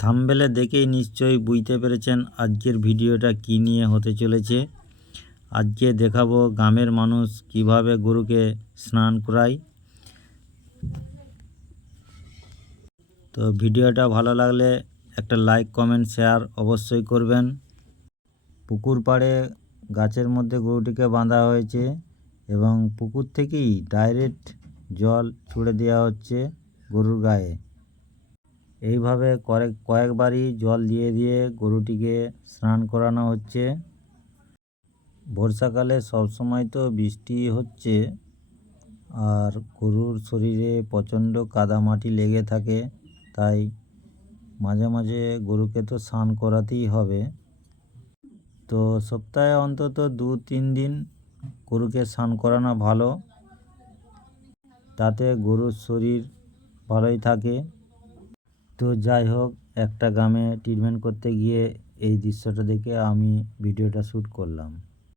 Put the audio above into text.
থাম্বনেলে দেখেই নিশ্চয়ই বুঝতে পেরেছেন আজকের ভিডিওটা কি নিয়ে হতে চলেছে। আজকে দেখাবো গ্রামের মানুষ কিভাবে গরুকে স্নান করায়। তো ভিডিওটা ভালো লাগলে একটা লাইক কমেন্ট শেয়ার অবশ্যই করবেন। পুকুর পাড়ে গাছের মধ্যে গরুটিকে বাঁধা হয়েছে এবং পুকুর থেকেই ডাইরেক্ট জল ছুড়ে দেওয়া হচ্ছে গরুর গায়ে। এইভাবে কয়েকবারই জল দিয়ে দিয়ে গরুটিকে স্নান করানো হচ্ছে। বর্ষাকালে সবসময় তো বৃষ্টি হচ্ছে আর গরুর শরীরে প্রচণ্ড কাদামাটি লেগে থাকে, তাই মাঝে মাঝে গরুকে তো স্নান করাতেই হবে। তো সপ্তাহে অন্তত 2-3 দিন গরুকে স্নান করানো ভালো, তাতে গরুর শরীর ভালোই থাকে। তো যাই হোক, একটা গ্রামে ট্রিটমেন্ট করতে গিয়ে এই দৃশ্যটা দেখে আমি ভিডিওটা শ্যুট করলাম।